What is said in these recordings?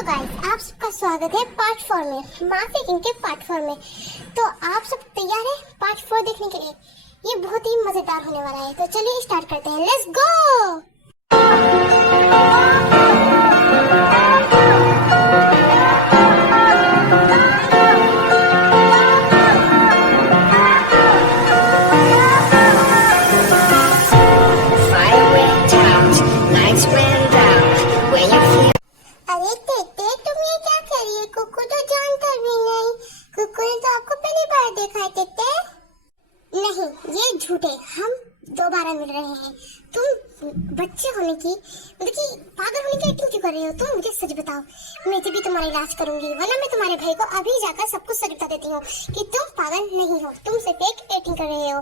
तो गाइस, आप सबका स्वागत है पार्ट 4 में, माफी किंग के पार्ट 4 में। तो आप सब तैयार हैं पार्ट 4 देखने के लिए? ये बहुत ही मजेदार होने वाला है, तो चलिए स्टार्ट करते हैं। Let's go. अरे तेते, तुम ये क्या कर रही है? कुकू तो जानता भी नहीं। कुकू ने तो आपको पहली बार देखा है तेते। नहीं, ये झूठे, हम दोबारा मिल रहे हैं। तुम बच्चे होने की, मतलब कि पागल होने की एक्टिंग क्यों कर रहे हो? तुम मुझे सच बताओ, मैं भी तुम्हारा इलाज करूंगी, वरना मैं तुम्हारे भाई को अभी जाकर सब कुछ सच बता देती हूँ कि तुम पागल नहीं हो, तुम सिर्फ एक एक्टिंग कर रहे हो,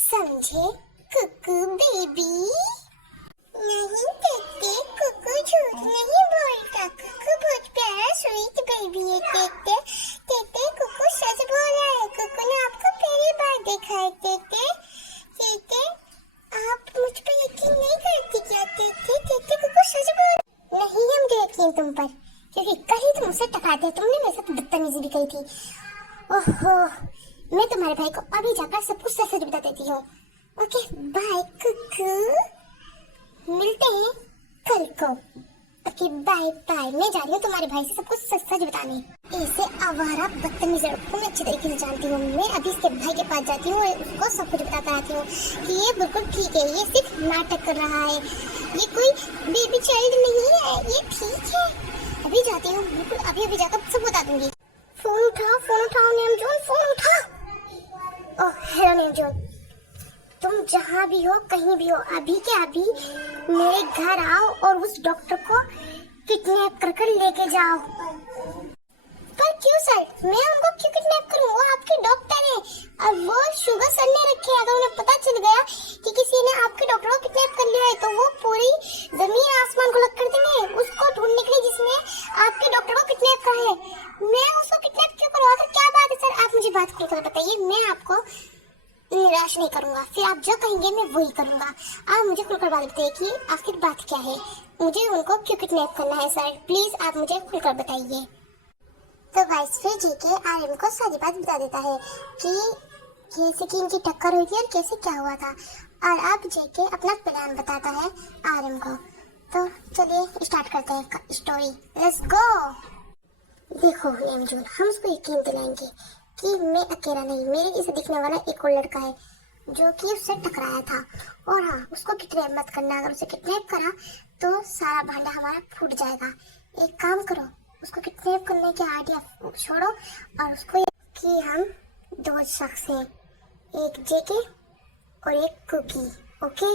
समझे कुकू बेबी? नहीं तेते, कुकू झूठ नहीं बोलता। कुकू बहुत प्यारा स्वीट बेबी है तेते। तेते, कुकू सच बोल रहा है। कुकू ने आपको पहली बार देखा है तेते। तेते, आप मुझ पर यकीन नहीं करती क्या तेते? तेते, कुकू सच बोल नहीं है मुझे यकीन तुम पर, क्योंकि कल ही तुम मुझसे टकराते, तुमने मेरे साथ बदतमीजी भी की थी। ओहो, मैं तुम्हारे भाई को अभी जाकर सब कुछ सच बता देती हूँ। ओके बाय कुकू, मिलते हैं कल को। Okay bye bye. मैं जा रही हूँ तुम्हारे भाई से सब कुछ सच सच बताने। ऐसे आवारा बदतमीज लड़कों को मैं अच्छी तरीके से जानती हूँ। मैं अभी इसके भाई के पास जाती हूँ और उसको सब कुछ बता कर आती हूँ कि ये बिल्कुल ठीक है, ये सिर्फ नाटक कर रहा है, ये कोई बेबी चाइल्ड नहीं है, ये ठीक है। अभी जाती हूँ, बिल्कुल अभी अभी जाकर सब बता दूंगी। फोन उठाओ नेमजोन, फोन उठाओ। ओह हेलो नेमजोन, तुम जहाँ भी हो, कहीं भी हो, अभी के अभी मेरे घर आओ और उस डॉक्टर को किडनैप कर कर लेके जाओ। पर क्यों सर? मैं उनको क्यों किडनैप करूं? वो आपके डॉक्टर हैं और वो शुगर सर ने रखे हैं। अगर उन्हें पता चल गया कि किसी ने आपके डॉक्टर को किडनैप कर लिया है तो वो पूरी जमीन आसमान को लग कर देंगे उसको ढूंढने के लिए जिसने आपके डॉक्टर को किडनैप करा है। मैं उसको किडनैप क्यों करूँ? आखिर क्या बात है सर? आप मुझे बात खुलकर बताइए, मैं आपको निराश नहीं करूंगा। फिर आप जो कहेंगे मैं वही करूंगा। आप मुझे खुलकर बात बताइए कि आखिर बात क्या है, मुझे उनको क्यों किडनैप करना है सर? प्लीज आप मुझे खुलकर बताइए। तो गाइस, फिर जीके आर्यन को सारी बात बता देता है कि कैसे कि इनकी टक्कर हुई थी और कैसे क्या हुआ था, और अब जेके अपना प्लान बताता है आर्यन को। तो चलिए स्टार्ट करते हैं स्टोरी, लेट्स गो। देखो नेमजोन, हम उसको यकीन दिलाएंगे कि मैं अकेला नहीं, मेरे जैसे दिखने वाला एक और लड़का है जो कि उससे टकराया था। और हाँ, उसको किडनैप मत करना, अगर उसे किडनैप करा तो सारा भांडा हमारा फूट जाएगा। एक काम करो, उसको किडनैप करने की आइडिया छोड़ो और उसको कि हम दो शख्स हैं, एक जेके और एक कुकी। ओके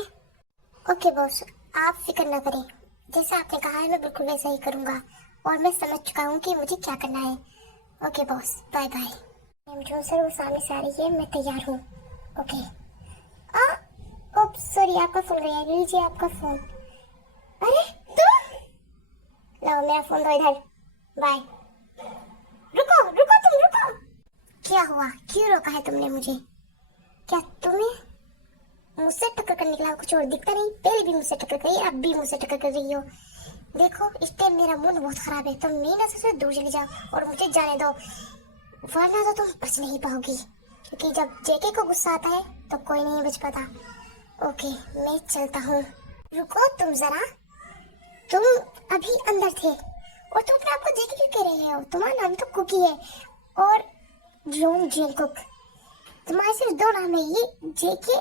ओके बॉस, आप फिक्र ना करें, जैसा आपने कहा है मैं बिल्कुल वैसा ही करूँगा और मैं समझ चुका हूँ कि मुझे क्या करना है। Okay boss, bye bye. जो सर वो सामने से आ रही है, मैं तैयार हूँ। ओके। ओप्स सॉरी, आपका फोन गया, लीजिए आपका फोन। अरे तुम, लो मेरा फोन दो इधर, बाय। रुको रुको, तुम रुको। क्या हुआ? क्यों रोका है तुमने मुझे? क्या तुम्हें मुझसे टक्कर करने के अलावा कुछ और दिखता नहीं? पहले भी मुझसे टक्कर करी, अब भी मुझसे टक्कर कर रही हो। देखो इस टाइम मेरा मूड बहुत खराब है, तुम मेरी नजर से दूर चली जाओ और मुझे जाने दो, वरना तो तुम बच नहीं पाओगी, क्योंकि जब जेके को गुस्सा आता है तो कोई नहीं बच पाता। ओके मैं चलता हूँ। रुको तुम जरा, तुम अभी अंदर थे और तुम अपने आप को जेके क्यों कह रहे हो? तुम्हारा नाम तो कुकी है और जॉन जेन कुक, तुम्हारे सिर्फ दो नाम है, ये जेके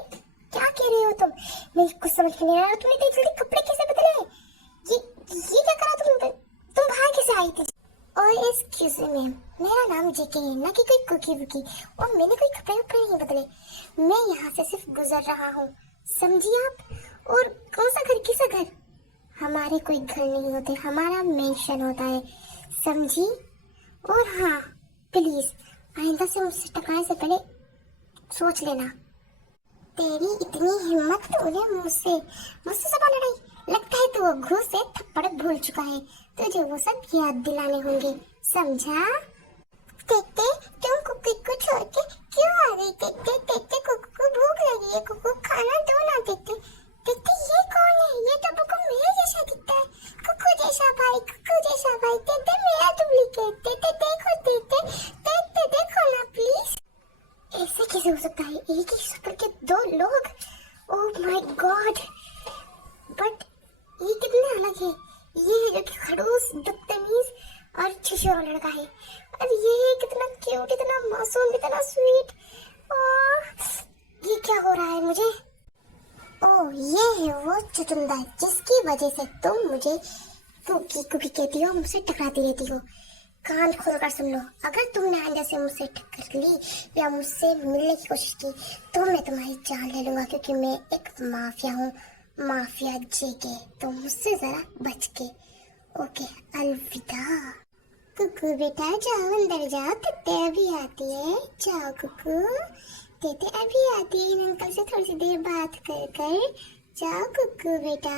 क्या कह रहे हो तुम? मेरी कुछ समझ में नहीं आ रहा, तुमने इतनी जल्दी कपड़े कैसे बदले? ये क्या करा तुम बाहर कैसे आई थी? और एक्सक्यूज मी, मेरा नाम जेके है, ना कि कोई कुकी वुकी, और मैंने कोई कपड़े वपड़े नहीं बदले, मैं यहाँ से सिर्फ गुजर रहा हूँ, समझिए आप? और कौन सा घर, किसा घर? हमारे कोई घर नहीं होते, हमारा मेंशन होता है, समझी? और हाँ प्लीज आइंदा से मुझसे टकराने से पहले सोच लेना। तेरी इतनी हिम्मत तो उन्हें मुझसे सब लड़ाई, लगता है तो वो घूस से थप्पड़ भूल चुका है, तुझे वो सब याद दिलाने होंगे, समझा? तेते, तुम कुकी को छोड़ के क्यों आ गई? तेते तेते, कुकू को भूख लगी है, कुकू खाना दो ना। तेते तेते, ये कौन है? ये तो बिल्कुल मेरे जैसा दिखता है, कुकू जैसा भाई, कुकू जैसा भाई। तेते है। तेते देखो, तेते तेते देखो ना प्लीज। ऐसे कैसे हो सकता है, एक ही शक्ल के दो लोग? ओह माय गॉड, बट ये कितना अलग है। ये है जो कि खड़ूस, बदतमीज और छिछोरा लड़का है, और ये है कितना क्यूट, इतना मासूम, इतना स्वीट। ये क्या हो रहा है मुझे? ओह, ये है वो चुचुंदा जिसकी वजह से तुम मुझे कुकी कुकी कहती हो, मुझसे टकराती रहती हो। कान खोल कर सुन लो, अगर तुमने आंजा से मुझसे टक्कर ली या मुझसे मिलने की कोशिश की तो मैं तुम्हारी जान ले लूंगा, क्योंकि मैं एक माफिया हूँ, माफिया जेके। तो मुझसे जरा बच के। ओके, अलविदा। कुकू बेटा जाओ, अंदर जाओ, तेते अभी आती है। जाओ कुकू, तेते अभी आती है, अंकल से थोड़ी सी देर बात कर कर। जाओ कुकू बेटा।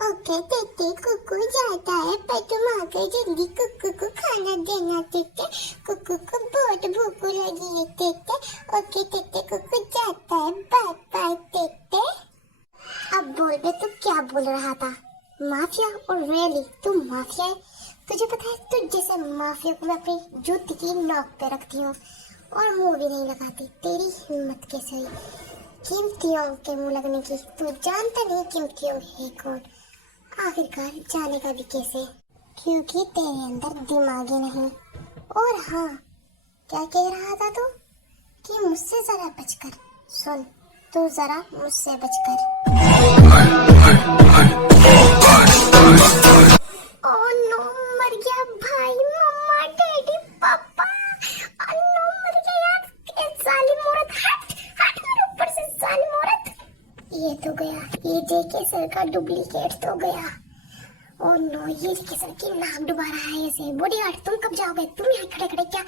ओके तेते, कुकू जाता है, पर तुम आकर जल्दी कुकू को खाना देना तेते। कुकू को बहुत भूख लगी है तेते। ओके तेते, कुकू जाता है, बाय बाय तेते। अब बोल बे, तू क्या बोल रहा था? माफिया? और रियली तू माफिया है? तुझे पता है, तुझ जैसे माफिया को मैं अपनी जूती की नोक पे रखती हूँ और मुंह भी नहीं लगाती। तेरी हिम्मत कैसे हुई कीमतियों के मुंह लगने की? तू जानता नहीं कीमतियों है कौन? आखिरकार जानेगा भी कैसे, क्योंकि तेरे अंदर दिमाग ही नहीं। और हाँ, क्या कह रहा था तू? कि मुझसे जरा बचकर सुन, तू जरा मुझसे बचकर। ओह नो, मर गया भाई, मम्मा, डैडी, पापा। नो, मर गया यार, ये जालिम औरत। हट हट मेरे ऊपर से, जालिम औरत। ये तो गया, ये जेके सर का डुप्लीकेट तो गया। ओह नो, ये जेके सर की नाक डुबा रहा है ऐसे। बॉडीगार्ड, तुम कब जाओगे? तुम यहाँ खड़े खड़े क्या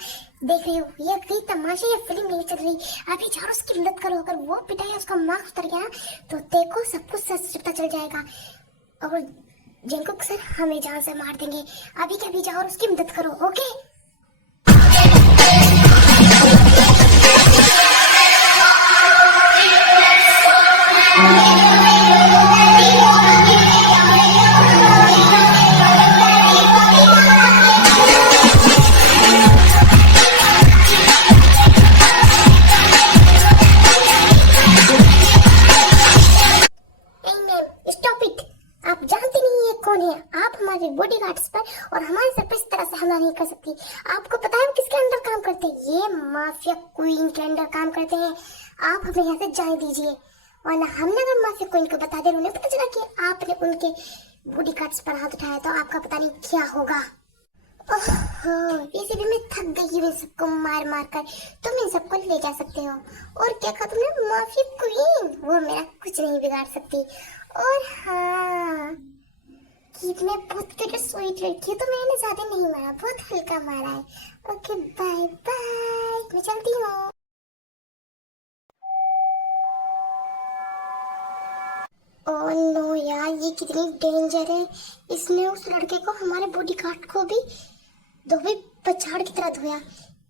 देख रहे हो? ये कोई तमाशा या फिल्म नहीं चल रही। अभी जाओ, उसकी मदद करो। अगर वो पिटाई उसका मार्क्स उतर गया तो देखो सब कुछ सच पता चल जाएगा, और जंकुक सर हमें जान से मार देंगे। अभी क्या, भी जाओ और उसकी मदद करो। ओके? आप जानते नहीं ये कौन है? आप हमारे बॉडीगार्ड्स पर और हमारे सर पर इस तरह से हमला नहीं कर सकती। आपको पता है हम किसके अंडर काम करते हैं? ये माफिया क्वीन के अंडर काम करते हैं। आप हमें यहाँ से जाने दीजिए, वरना हमने अगर माफिया क्वीन को बता दे, उन्हें पता चला कि आपने उनके बॉडीगार्ड्स पर हाथ उठाया तो आपका पता नहीं क्या होगा। वैसे भी मैं थक गई हूँ सबको मार मार कर। तुम इन सबको ले जा सकते हो। और क्या कहा तुमने? Mafia queen? वो मेरा कुछ नहीं बिगाड़ सकती। और हाँ, कि मैं बहुत स्वीट लड़की हूँ, तो मैंने ज्यादा नहीं मारा, बहुत हल्का मारा है। ओके बाय बाय, मैं चलती हूँ। ओह नो यार, ये कितनी डेंजर है। इसने उस लड़के को, हमारे बॉडीगार्ड को भी धोबी पछाड़ की तरह धोया।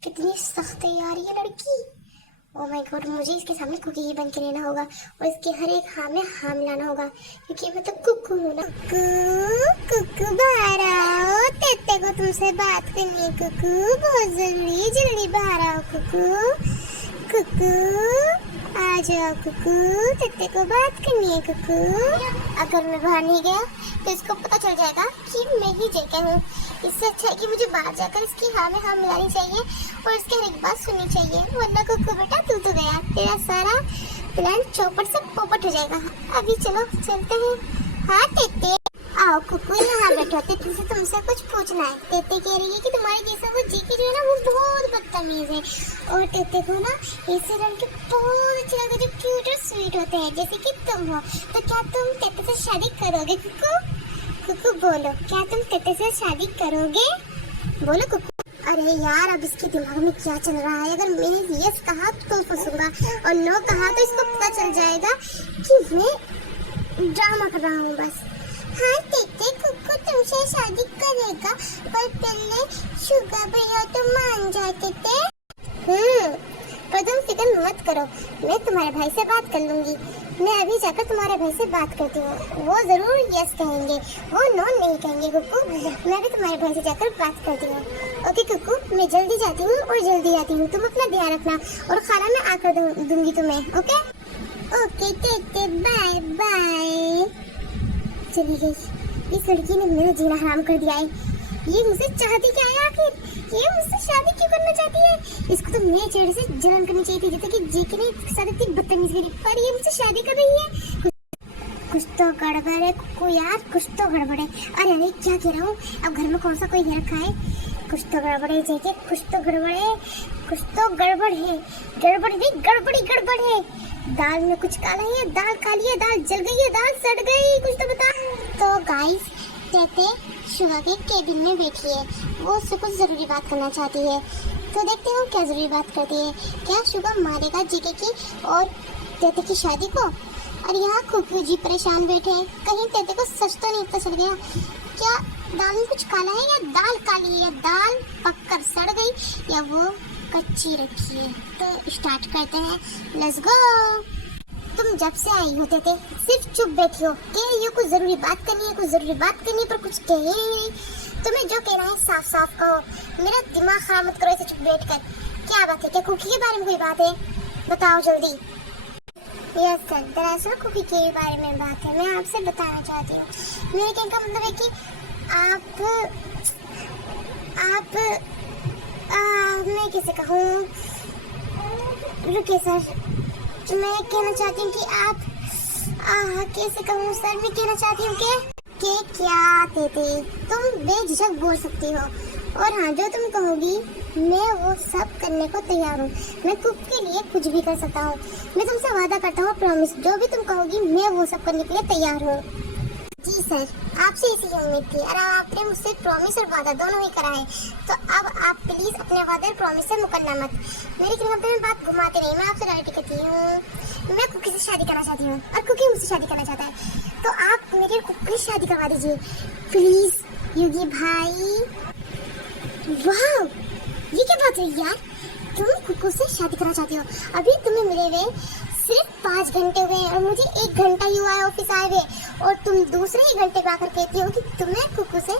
कितनी सख्त है यार ये लड़की। ओह माय गॉड, मुझे इसके सामने कुकी ही बन के रहना होगा और इसके हर एक हाँ में हाँ मिलाना होगा, क्योंकि मैं तो कुकू हूँ ना। कुकू बाहर आओ, तेते को तुमसे बात करनी है कुकू, बहुत जरूरी, जल्दी बाहर आओ कुकू। कुकू आ जाओ कुकू, तेते को बात करनी है कुकू। अगर मैं बाहर नहीं गया तो इसको पता चल जाएगा कि मैं ही जेके हूँ। इससे अच्छा है कि मुझे बाहर जाकर इसकी हाँ में हाँ मिलानी चाहिए और इसकी हर एक बात सुननी चाहिए, वरना कुकू बेटा तू तो गया, तेरा सारा प्लान चौपट से पोपट हो जाएगा। अभी चलो चलते हैं। हाँ तेते आओ कुकू, यहाँ बैठो, तेते से तुमसे कुछ पूछना है। तेते कह रही है कि तुम्हारे जैसा वो जेके जो है ना, वो बहुत बदतमीज है, और तेते को ना ऐसे लड़के बहुत अच्छे लगते जो क्यूट और स्वीट होते हैं, जैसे कि तुम हो। तो क्या तुम तेते से शादी करोगे कुकू? कुकू बोलो, क्या तुम तेते से शादी करोगे? बोलो कुकू। अरे यार, अब इसके दिमाग में क्या चल रहा है? अगर मैंने यस कहा तो फंसूंगा और नो कहा तो इसको पता चल जाएगा कि मैं ड्रामा कर रहा हूँ बस। हाँ तेते, कुकू तुमसे शादी करेगा, पर पहले शुगर भैया तो मान जाते थे। पर तुम फिक्र मत करो, मैं तुम्हारे भाई से बात कर लूंगी। मैं अभी जाकर तुम्हारे भाई से बात करती हूँ, वो जरूर यस कहेंगे, वो नो नहीं कहेंगे कुकू। मैं भी तुम्हारे भाई से जाकर बात करती हूँ। ओके कुकू, मैं जल्दी जाती हूँ और जल्दी आती हूँ, तुम अपना ध्यान रखना और खाना मैं आकर दूंगी तुम्हें। ओके ओके टेटे, बाय बाय। चली गई। इस लड़की ने मेरा जीना हराम कर दिया है। ये मुझसे चाहती क्या है आखिर? ये मुझसे शादी क्यों करना चाहती है? इसको तो मेरे चेहरे से जलन करनी चाहिए थी, जैसे कि जेके ने इसके साथ इतनी बदतमीजी करी, पर ये मुझसे शादी कर रही है। कुछ तो गड़बड़ है कुकू यार, कुछ तो गड़बड़ है। अरे अरे क्या कह रहा हूँ, अब घर में कौन सा कोई रखा है? कुछ तो गड़बड़ है जेके, कुछ तो गड़बड़ है, कुछ तो गड़बड़ है। गड़बड़ भी गड़बड़ी गड़बड़ है। दाल में कुछ काला है, दाल काली है, दाल जल गई है, दाल सड़ गई, कुछ तो बता। तो गाइस, कहते शुगा के केबिन में बैठी है, वो उससे कुछ जरूरी बात करना चाहती है। तो देखते हैं क्या जरूरी बात करती है। क्या शुगा मारेगा जीके की और तेते की शादी को? और यहाँ कुकू जी परेशान बैठे हैं, कहीं तेते को सच तो नहीं पता चल गया। क्या दाल में कुछ काला है या दाल काली है, या दाल पककर सड़ गई या वो कच्ची रखी है? तो स्टार्ट करते हैं, लेट्स गो। तुम जब से आई होते थे सिर्फ चुप बैठी हो, कह रही हो कुछ जरूरी बात करनी है, कुछ जरूरी बात करनी है, पर कुछ कह ही नहीं। तुम्हें जो कहना है साफ साफ कहो, मेरा दिमाग खराब मत करो ऐसे चुप बैठकर। क्या बात है? क्या कुकी के बारे में कोई बात है? बताओ जल्दी। यस सर, दरअसल कुकी के बारे में बात है, मैं आपसे बताना चाहती हूँ। मेरे कहने का मतलब है कि मैं कैसे कहूँ, रुके सर, मैं कहना चाहती हूँ कि आप कैसे कहूँ सर, मैं कहना चाहती हूँ कि क्या तेते, तुम बेझिझक बोल सकती हो, और हाँ जो तुम कहोगी मैं वो सब करने को तैयार हूँ। मैं कुक के लिए कुछ भी कर सकता हूँ। मैं तुमसे वादा करता हूँ, प्रॉमिस, जो भी तुम कहोगी मैं वो सब करने के लिए तैयार हूँ। जी सर, आपसे इसी की उम्मीद थी, और आपने मुझसे प्रॉमिस और वादा दोनों ही करा है, तो अब आप प्लीज अपने वादे और प्रॉमिस से मुकरना मत। मेरी खिलाफ में बात घुमाते नहीं, मैं आपसे राइट कहती हूँ। मैं कुकी से शादी करना चाहती हूँ और कुकी मुझसे शादी करना चाहता है, तो आप मेरी कुकी से शादी करवा दीजिए प्लीज युगी भाई। वाह, ये क्या बात है यार, तुम कुकू से शादी करना चाहती हो? अभी तुम्हें मिले हुए सिर्फ 5 घंटे हुए हैं और मुझे 1 घंटा ही हुआ है ऑफिस आए हुए, और तुम दूसरे ही घंटे पे आकर कहती हो कि तुम्हें कुकू से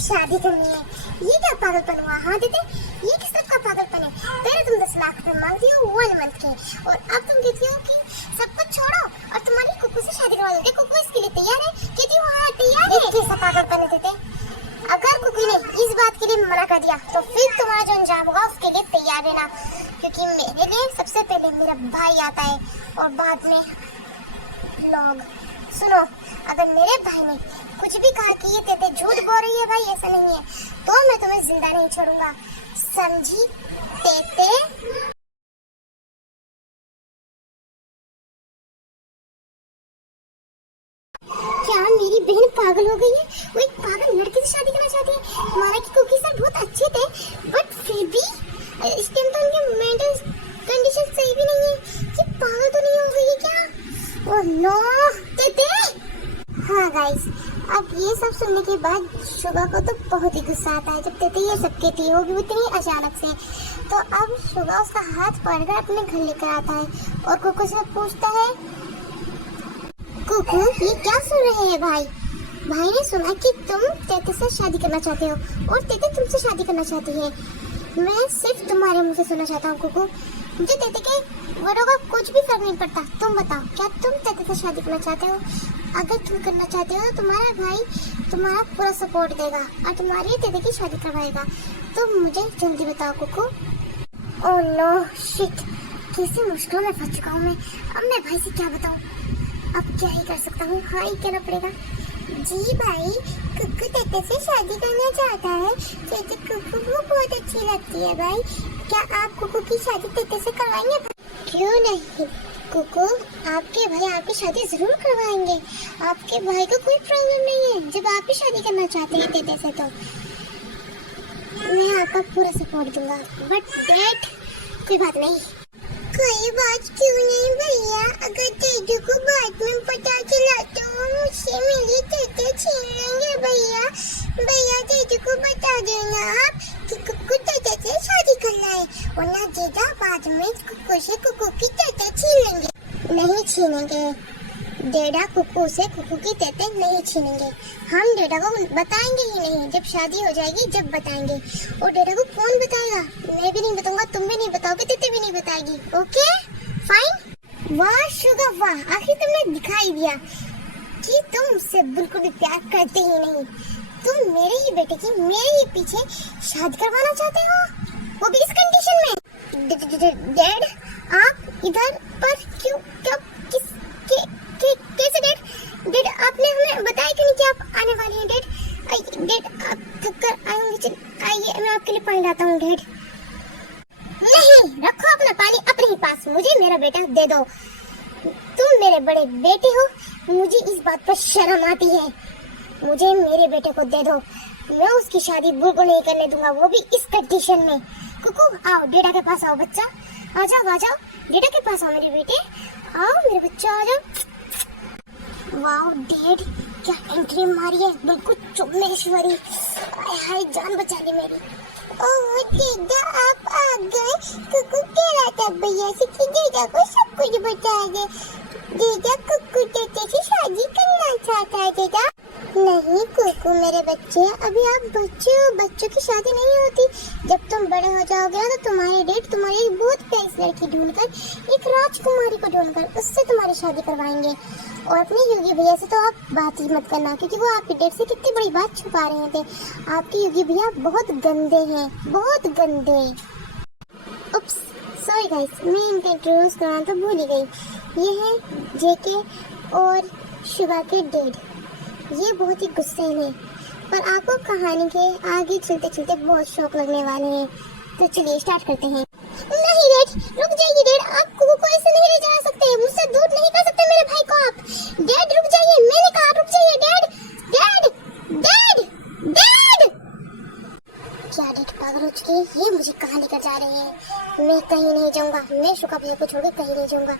शादी करनी है। ये क्या पागलपन हुआ? हाँ दीदी, ये किस तरह का पागलपन है? पहले तुम 10 लाख रुपए मांगती हो 1 मंथ के, और अब तुम कहती हो कि सब कुछ छोड़ो और तुम्हारी कुकू से शादी करवा दोगे। कुकू इसके लिए तैयार है? कहती हो हाँ तैयार है। कैसा पागलपन है दीदी? अगर कुकू ने इस बात के लिए मना कर दिया तो फिर तुम्हारा जो अंजाम होगा उसके लिए तैयार रहना, क्योंकि मेरे लिए सबसे पहले मेरा भाई आता है और बाद में लोग। सुनो, अगर मेरे भाई ने कुछ भी कहा कि ये तेते झूठ बोल रही है भाई, ऐसा नहीं है, तो मैं तुम्हें जिंदा नहीं छोड़ूंगा, समझी तेते? क्या मेरी बहन पागल हो गई है? वो एक पागल लड़के से शादी करना चाहती है। हमारा की कुकी सर बहुत अच्छे थे, बट फिर भी इस टाइम तो उनकी मेंटल कंडीशन सही भी नहीं है। ये पागल तो नहीं हो गई है क्या? ओह नो तेते। हाँ गाइस, अब ये सब सुनने के बाद शुगा को तो बहुत ही गुस्सा आता है, जब तेते ये सब कहती है, वो भी इतनी अचानक से। तो अब शुगा उसका हाथ पकड़कर अपने घर लेकर आता है और कुकू से पूछता है, कुकू ये क्या सुन रहे हैं भाई? भाई ने सुना कि तुम तेते से शादी करना चाहते हो और तेते तुमसे शादी करना चाहती है। मैं सिर्फ तुम्हारे मुंह से सुनना चाहता हूँ कुकू, मुझे तेते के वर्डों का कुछ भी फर्क नहीं पड़ता। तुम बताओ, क्या तुम तेते से शादी करना चाहते हो? अगर तुम करना चाहते हो तो तुम्हारा भाई तुम्हारा पूरा सपोर्ट देगा और तुम्हारी तेते की शादी करवाएगा। तो मुझे जल्दी बताओ कुकू। ओह नो शिट, कैसे मुश्किलों में फंस चुका हूँ मैं। अब मैं भाई से क्या बताऊँ? अब क्या ही कर सकता हूँ, हाँ ही कहना पड़ेगा। जी भाई, कुकू तेते से शादी करना चाहता है। तेते कुकू को बहुत अच्छी लगती है भाई, क्या आप कुकू की शादी तेते से करवाएंगे? क्यों नहीं कुकू, आपके भाई आपकी शादी जरूर करवाएंगे। आपके भाई को कोई प्रॉब्लम नहीं है, जब आप भी शादी करना चाहते हैं तेते से तो मैं आपका पूरा सपोर्ट दूंगा। बट डैड, कोई बात नहीं। कोई बात क्यों नहीं भैया, अगर तेजू को बाद में पता चला तो वो मुझसे मेरी तेते छीन लेंगे भैया। भैया तेजू को बता देना आप कि कुकू तेते से शादी करना है, वरना जीजा बाद में कुकू से कुकू की तेते छीन लेंगे। नहीं छीनेंगे, डेडा कुकू से कुकू की तेते नहीं छीनेंगे। हम डेडा को बताएंगे ही नहीं, जब शादी हो जाएगी जब बताएंगे। और डेडा को कौन बताएगा? मैं भी नहीं बताऊंगा, तुम भी नहीं बताओगे, तेते भी नहीं बताएगी। Okay fine. वाह शुगर वाह, आखिर तुमने दिखाई दिया कि तुम मुझसे बिल्कुल भी प्यार करते ही नहीं। तुम मेरे ही बेटे की मेरे ही पीछे शादी करवाना चाहते हो, वो भी इस कंडीशन में। डैड आप इधर पर क्यों, कब, किस कैसे? डैड आपने हमें बताया क्यों नहीं कि आप आने वाले हैं? डैड आप थक कर आए होंगे, आइए मैं आपके लिए पानी लाता हूँ। डैड नहीं, रखो अपना पानी अपने ही पास, मुझे मेरा बेटा दे दो। तुम मेरे बड़े बेटे हो, मुझे इस बात पर शर्म आती है। मुझे मेरे बेटे को दे दो, मैं उसकी शादी बिल्कुल नहीं करने दूंगा, वो भी इस कंडीशन में। कुकू आओ, डेडा के पास आओ बच्चा, आ जाओ, डेडा के पास आओ मेरे बेटे, आओ मेरे बच्चा आ जाओ। वाओ डैड क्या एंट्री मारी है, बिल्कुल चुम्मेश्वरी, हाय जान बचा ली मेरी। ओह डेडा आप आ गए। कुकू कह रहा था भैया से कि डेडा को सब कुछ बता दे। डेडा कुकू तेते से शादी करना चाहता है। डेडा नहीं कुकू मेरे बच्चे, अभी आप बच्चे हो, बच्चों की शादी नहीं होती। जब तुम बड़े हो जाओगे तो तुम्हारे डैड तुम्हारी एक बहुत प्यारी लड़की ढूंढकर, एक राजकुमारी को ढूंढकर उससे तुम्हारी शादी करवाएंगे। और अपने योगी भैया से तो आप बात ही मत करना, क्योंकि वो आपके डैड से कितनी बड़ी बात छुपा रहे थे। आपके योगी भैया बहुत गंदे हैं, बहुत गंदे। उप्स सॉरी गाइस, मैं इनका इंट्रोड्यूस करना तो भूल ही गई। ये है जेके और शुगा के डैड। ये बहुत ही गुस्से में, पर आपको कहानी के आगे चलते चलते बहुत शौक लगने वाले हैं। तो चलिए स्टार्ट करते हैं। नहीं डैड रुक जाइए, डैड आप कुकू को ऐसे नहीं ले जा सकते, मुझसे दूर नहीं कर सकते मेरे भाई को आप। डैड रुक जाइए, मैंने कहा रुक जाइए। डैड डैड डैड क्या डैड पागल हो चुके हैं? ये मुझे कहाँ लेकर जा रहे हैं? मैं कहीं नहीं जाऊंगा, मैं शुका भैया को छोड़कर कहीं नहीं जाऊंगा,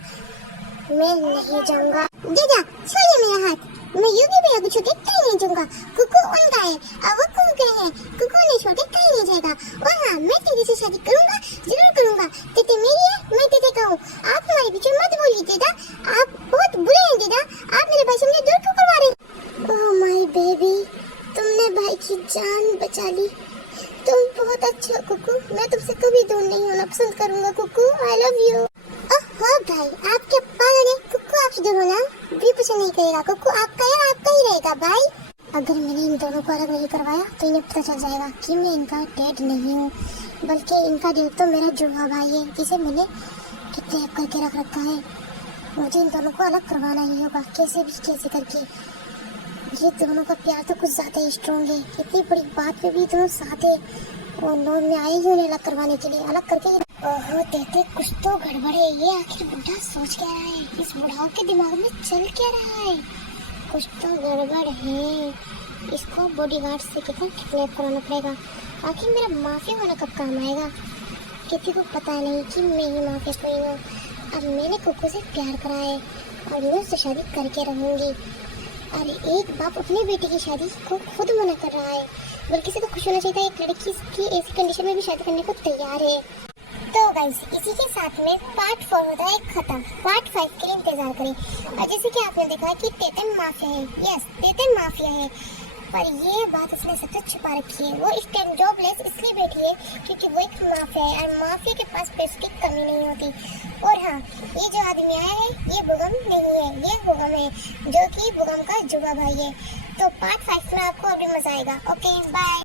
मैं नहीं जाऊंगा। जीजा छोड़िए मेरा हाथ, मैं योगी भैया को छोड़कर कहीं नहीं जाऊंगा। कुकू उनका है और वो कुकू के हैं, कुकू ने छोड़कर कहीं नहीं जाएगा। और हाँ मैं तेरे से शादी करूंगा, जरूर करूंगा। तेते मेरी है, मैं तेते का हूँ। आप हमारे पीछे मत बोलिए डेडा, आप बहुत बुरे हैं डेडा, आप मेरे भाई से मुझे दूर क्यों करवा रहे हैं? ओह माय बेबी, तुमने भाई की जान बचा ली, तुम बहुत अच्छे हो कुकू, मैं तुमसे कभी दूर नहीं होना पसंद करूंगा कुकू, आई लव यू। ओह भाई आप क्या पागल है? कुकू आपसे दूर होना भी पसंद नहीं करेगा, कुकू आपका है आपका ही रहेगा भाई। अगर मैंने इन दोनों को अलग नहीं करवाया तो इन्हें पता चल जाएगा कि मैं इनका डैड नहीं हूँ, बल्कि इनका डैड तो मेरा जुड़वा भाई है, जिसे मैंने किडनैप करके रख रखा है। मुझे इन दोनों को अलग करवाना ही होगा, कैसे भी कैसे करके। ये दोनों का प्यार तो कुछ ज्यादा ही स्ट्रॉन्ग है, इतनी बड़ी बात पे भी दोनों साथ है। और नो मैं आई हूँ अलग करवाने के लिए, अलग करके। ओहो तेते कुछ तो गड़बड़ है, ये आखिर बुढ़ा सोच क्या रहा है? इस बुढ़ाओ के दिमाग में चल क्या रहा है? कुछ तो गड़बड़ है, इसको बॉडीगार्ड से कहकर किडनैप कराना पड़ेगा। आखिर मेरा माफिया होना कब काम आएगा? किसी को पता नहीं कि मैं ही माफिया कोई हूँ। अब मैंने कुकू से प्यार करा है और मैं उससे शादी करके रहूंगी। अरे एक बाप अपने बेटे की शादी को खुद मना कर रहा है, बल्कि से तो खुश होना चाहिए, एक लड़की की ऐसी कंडीशन में भी शादी करने को तैयार है। तो गाइस इसी के साथ में पार्ट 4 होता है खत्म। पार्ट 5 के लिए इंतजार करें। और जैसे कि आपने देखा कि तेतन माफिया है, यस तेतन माफिया है, पर ये बात उसने सबसे छुपा रखी है। वो इस टाइम जॉबलेस इसलिए बैठी है क्योंकि वो एक माफिया है और माफिया के पास पैसे की कमी नहीं होती। और हाँ ये जो आदमी आया है ये बुगम नहीं है, ये बुगम है जो कि बुगम का जुगा भाई है। तो पार्ट 5 में आपको अभी मजा आएगा। Okay bye.